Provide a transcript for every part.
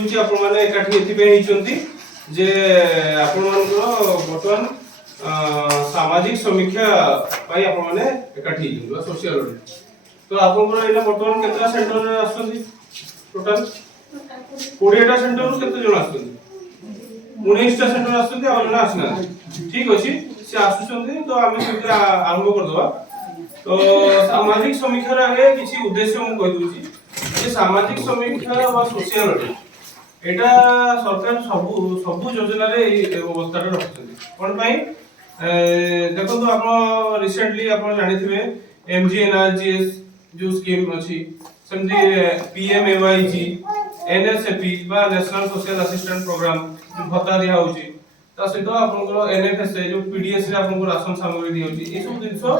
आपण माने एकाठी एथिबे हिचंती जे आपण मानकर बर्तमान सामाजिक समीक्षा पाई आपण माने एकाठी हिचंती सोशल ऑडिट तो आपण को एला बर्तमान केतना सेंटर रे आछंती टोटल 20 टा सेंटर रो केते जण आछंती 19 टा सेंटर आछंती आ जण आछना ठीक अछि से आछुचंती तो आमे सेते आरंभ कर दवा तो सामाजिक समीक्षा रे आगे किछि उद्देश्य हम कहि दोछि जे सामाजिक समीक्षा वा सोशल ऑडिट एटा सरकार सब योजना रे अवस्था रे रखछथि कोन पई देखो तो आपण रिसेंटली आपण जानिथिबे एमजीएनआरजीएस जो स्कीम अछि समझी पीएमएवाईजी एनएसएपी बा नेशनल सोशल असिस्टेंट प्रोग्राम भत्ता दिया होछि ता सहित आपनकर एनएफएसए जो पीडीएस रे आपनकर राशन सामग्री दिया होछि ए सब दिनसो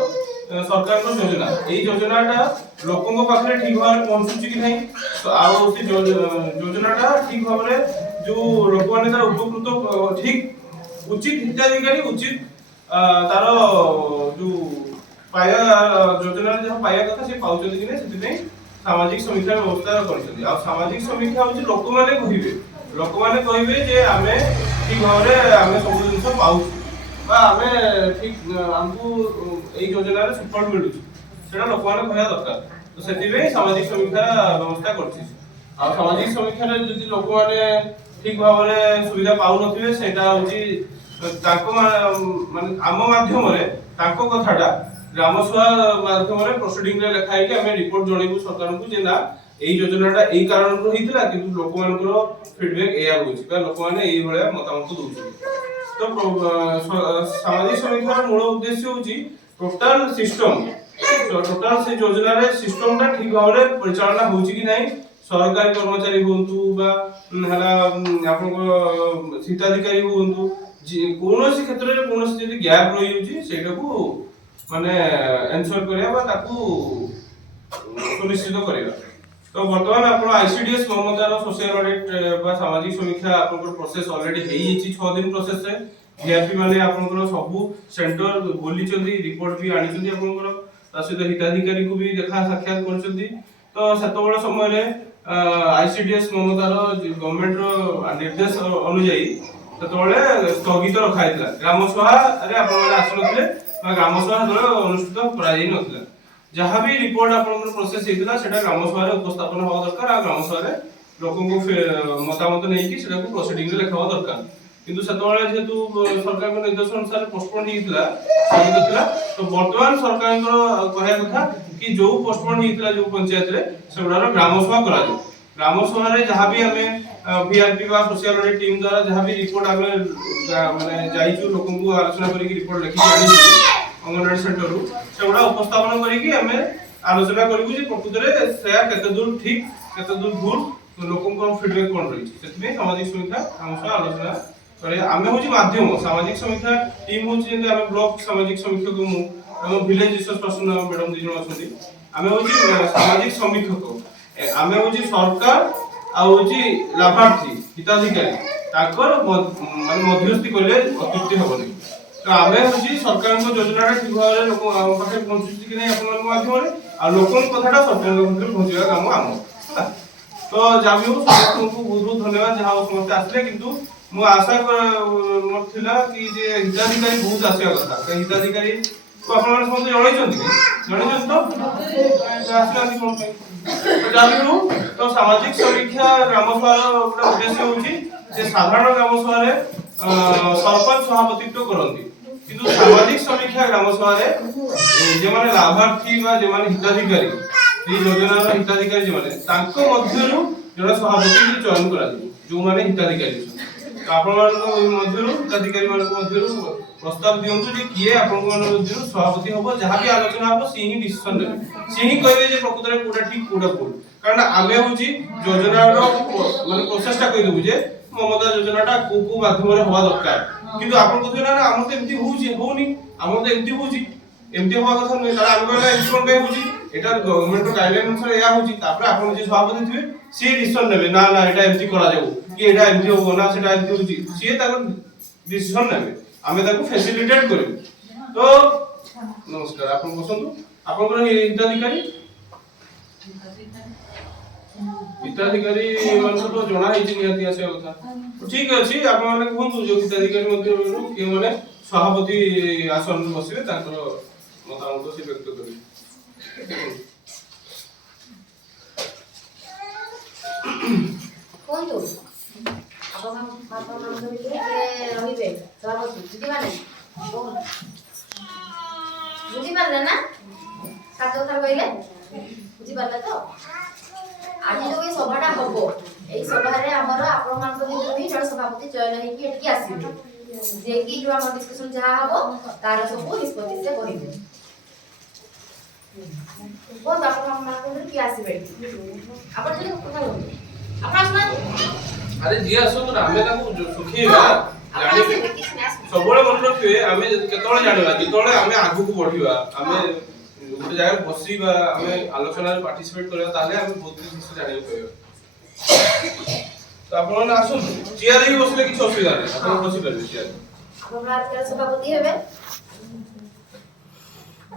सरकार को योजना ए योजनाटा लोकन पाखरे ठीक भाबरे पहुंचुछि कि नहीं तो आउ से योजनाटा ठीक भाबरे जो लोक माने तार उपकृत ठीक उचित हिताधिकारी उचित तार जो पाया योजना रे जो पाया कथा से पाउछथि कि नहीं सेति सामाजिक समीक्षा व्यवस्था करछथि आ सामाजिक समीक्षा होछि लोक माने कहिबे जे आमे ठीक भाबरे आमे सब जिंस पाउ बा आमे ठीक हमकु एई योजना रे सपोर्ट मिलुछ सेटा लोक माने कहया दरकार तो सेति सामाजिक समीक्षा व्यवस्था करछि आ सामाजिक समीक्षा रे जदि लोक माने ठीक भाबरे सुविधा पाउ नथिबे सेटा होछि ताको माने आम माध्यम रे ताको कथाटा ग्रामसभा माध्यम रे प्रोसीडिंग रे लिखाइ के हमें रिपोर्ट जणैबु सरकार को जे ना एई योजनाटा एई कारण रो हितला किंतु लोक मानकर फीडबैक एया होछि बा लोक माने एई भले मतामत दोछि तो सामाजिक समीक्षार मूल उद्देश्य होछि टोटल सिस्टम टोटल से योजना रे सिस्टमटा ठीक भाबरे परिचालना होछि कि नहीं सरकारी कर्मचारी होंतु बा हला आपन को हिताधिकारी होंतु कोनोसी क्षेत्र रे कोनोसी जदि गैप रहि होछि सेटा को माने एन्श्योर करिया बा ताकू सुनिश्चित करिया तो वर्तमान आपण आईसीडीएस मामता रो सोशल ऑडिट बा सामाजिक समीक्षा आपण प्रोसेस ऑलरेडी हेई छि 6 दिन प्रोसेस रे जीआरपी माने आपण सब सेंटर बोली चंदी रिपोर्ट भी आनी चंदी आपण तासहित हिताधिकारी को भी देखा साक्षात करचंदी तो सेतबेला समय रे आईसीडीएस मामता रो गवर्नमेंट रो निर्देश अनुसार सेतबेले स्थगित रखा हैतला ग्राम सभा रे आपण आसनथिले ग्राम सभा अनुष्ठित करा जाई नथिला जहाँ भी रिपोर्ट आपन प्रोसेस हेतिला सेटा ग्राम सभा रे उपस्थापन होवा दरकार आ ग्राम सभा रे लोकन को मतामत नै कि सेटा को प्रोसीडिंग रे लिखावा दरकार किंतु सेतबेला जेतु सरकार को निर्देश अनुसार पोस्टपोन हेतिला हेतिला तो वर्तमान सरकार को कहया कथा कि जो पोस्टपोन हेतिला जो पंचायत रे सेबडार ग्राम सभा करा दे ग्राम सभा रे जहाँ भी हमें वीआरपी बा सोशल ऑडिट टीम द्वारा जहाँ भी रिपोर्ट हमें माने जाइछु लोकन को आलोचना करी कि रिपोर्ट लिखि आनी अंगनवाड़ी सेंटर रु सेबडा उपस्थापन करी कि हमें आलोचना करिबु जे प्रकृत रे सेया केते दूर ठीक केते दूर भूल तो लोकन को फीडबैक कोन रही सेतमे सामाजिक समीक्षा हमसा आलोचना करे हमें होची माध्यम सामाजिक समीक्षा टीम होची जे हमें ब्लॉक सामाजिक समीक्षा को हम विलेज रिसोर्स पर्सन मैडम दिजन अछथि हमें होची सामाजिक समीक्षक हमें होची सरकार आ होची लाभार्थी हिताधिकारी ताकर माने मध्यस्थी करले अत्युक्ति होबनी तो आमे होची सरकार को योजना रे ठीक भाबरे लोक पाखे पहुंचुची कि नहीं अपन माध्यम रे आ लोकन कथाटा सरकार को पहुंचेगा काम आम तो जाबियो सबको बहुत बहुत धन्यवाद जहां समस्त आसले किंतु मु आशा थिला कि जे हिताधिकारी बहुत आसिया कथा के हिताधिकारी को अपन माने समस्त जणै तो आसला कोन पे जाबियो तो सामाजिक समीक्षा ग्राम सभा उद्देश्य होची जे साधारण ग्राम सभा रे सरपंच सभापतित्व करंती किंतु सामाजिक समीक्षा ग्राम सभा रे जे माने लाभार्थी बा जे माने हिताधिकारी ए योजना रो हिताधिकारी जे माने तांको मध्यरु जण सभापति चयन करा दे जो माने हिताधिकारी आपण मान मध्यरु हिताधिकारी मान मध्यरु प्रस्ताव दियंतु जे किए आपण मान मध्यरु सभापति होबो जहाँ भी आलोचना होबो सी ही डिसीजन लेबे सी ही कहबे जे प्रकृत रे कोडा ठीक कोडा भूल कारण आमे होची योजना रो माने प्रोसेस ता कहि देबु जे ममता योजनाटा को माध्यम रे होवा दरकार किंतु आपण कहबे ना हम तो एमती होउची होउनी हम तो एमती होउची एमती होवा कथा नै कारण आमे कहले एमती कोन बे होउची एटा गवर्नमेंट रो गाइडलाइन अनुसार या होउची तापर आपण जे सभापति थिबे सी डिसीजन लेबे ना ना एटा एमती करा जाऊ कि एटा एमती होबो ना सेटा एमती होउची सी ताको डिसीजन लेबे आमे ताको फैसिलिटेट करिबो तो नमस्कार आपण बसंतु आपण को हिताधिकारी हिताधिकारी मान तो जणा हिची नियति आसे कथा ठीक अछि आपण माने कहू जो हिताधिकारी मध्ये के माने सभापति आसन में बसिले ताकर मतामत से व्यक्त करी कोन तो आपण भितरे के रहिबे सभापति बुझी माने कोन बुझी पारले ना सात कथा कहले बुझी पारले तो आज जो ये सभाटा हबो एई सभारे हमर आपण मान भितरे भी जण सभापति चयन हेकी एटकी आसीबे जे की जो हम डिस्कशन जहा हबो तार सब निष्पत्ति से कहिबे कोन आपण मान भितरे की आसीबे आपण जे कथा बोलते आपण सुना अरे जी आसो तो हमें ताको सुखीबा जानि सबले मन रखिबे हमें केतोळे जानिबा जेतोळे हमें आगु को बढ़िबा हमें गोटे जगह बसिबा हमें आलोचना रे पार्टिसिपेट करबा ताले हमें बहुत किछ जानिबो पड़िबो तो आपण आसो चेयर ही बसले किछ असुविधा नै आपण बसि परबे चेयर आपण रात के सभापति हेबे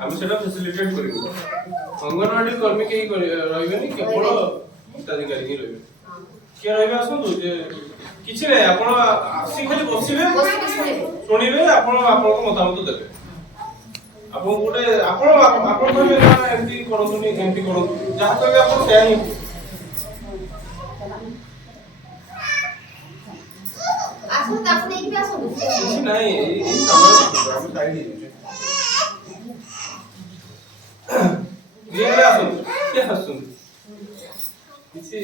हम सेटा फैसिलिटेट करिबो अंगनवाड़ी कर्मी के रहिबे नि केवल हिताधिकारी ही रहिबे के रहिबे आसो जे किछि नै आपण आसी खाली बसिबे सुनिबे आपण को मतामत देबे आपण गोटे आपण कहबे ना एमपी करंतु नि एमपी करंतु जहा कहबे आपण सेया ही आसो ताको नै कि आसो किछि नै ई समय हम साइड ही ये आसो के आसो किछि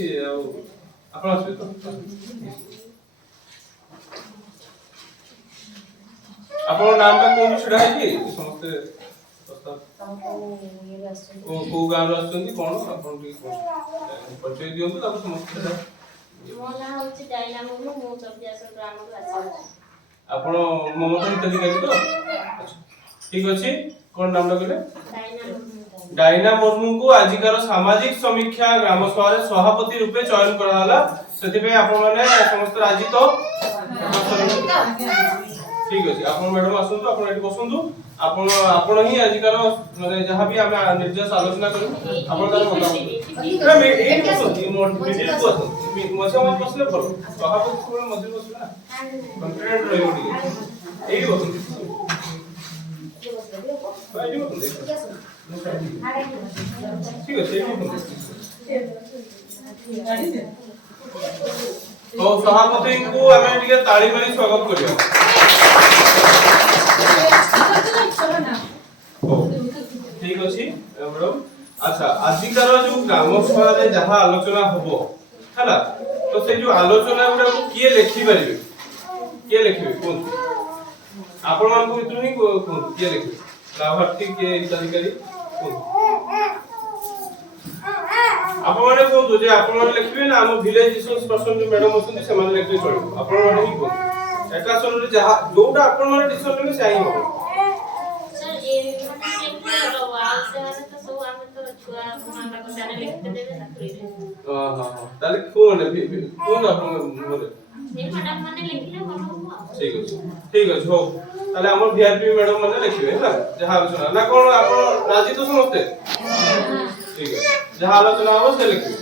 आपण आसो तो आपण नाम का कोन छुडा है कि समस्त को गाँव आछंती कोन आपण की परिचय दियंतु ताको समस्त मो ना होछि डायनामो मो social ग्राम आछि आपण ममता हिताधिकारी तो ठीक अछि कोन नाम लगले डायना मुर्मू को आजिकार सामाजिक समीक्षा ग्राम सभा रे सभापति रूपे चयन कराला सेति पे आपण माने समस्त राजी तो ठीक अछि आपण मैडम आसंतु आपण एठी बसंतु आपण ही आजिकार माने जहां भी हम निर्देश आलोचना करू आपण तार मत ना ए बसंतु मिडिल को मछा मत बसले भलो सभापति को मझिल बसला कॉन्फिडेंट रहियो ठीक एही बसंतु भाई जी बसंतु ठीक अछि एही तो सभापति को हमें टिके ताली मारी स्वागत करियो ठीक अछि मैडम अच्छा आजिकार जो ग्राम सभा रे जहा आलोचना होबो हला तो से जो आलोचना गुडा को किए लिखि परिबे किए लिखिबे कोन आपण मान को इतनु ही कोन किए लिखिबे लाभार्थी के हिताधिकारी कोन आपण माने को जे आपण माने लिखिबे ना हम विलेज रिसोर्स पर्सन जो मैडम होसंती से माने लिखि चलिबो आपण माने ही कोन एका सर रे जहा जोटा आपण माने डिसीजन लेबे सही हो सर ए माने चेक करो वाल से माने तो सब हम तो छुआ माना को जाने लिखते देबे ना करिबे हां ताले कोन आपण मोरे ए मैडम माने लिखले भलो हो ठीक अछि हो ताले हमर वीआईपी मैडम माने लिखिबे ना जहा आलोचना ना कोन आपण राजी तो समझते ठीक है जहां आलोचना हो से लिखिबे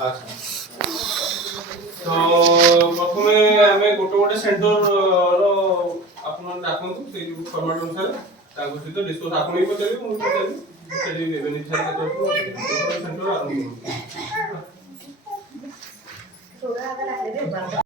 अच्छा तो प्रथमे हमें गोटे सेंटर रो आपण डाकंतु से फॉर्मेट अनुसार ताको सहित डिस्कस आपण ही पचेबे मु पचेबे सेडी बेनिफिशियरी के तो सेंटर आरंभ थोड़ा आगे रख दे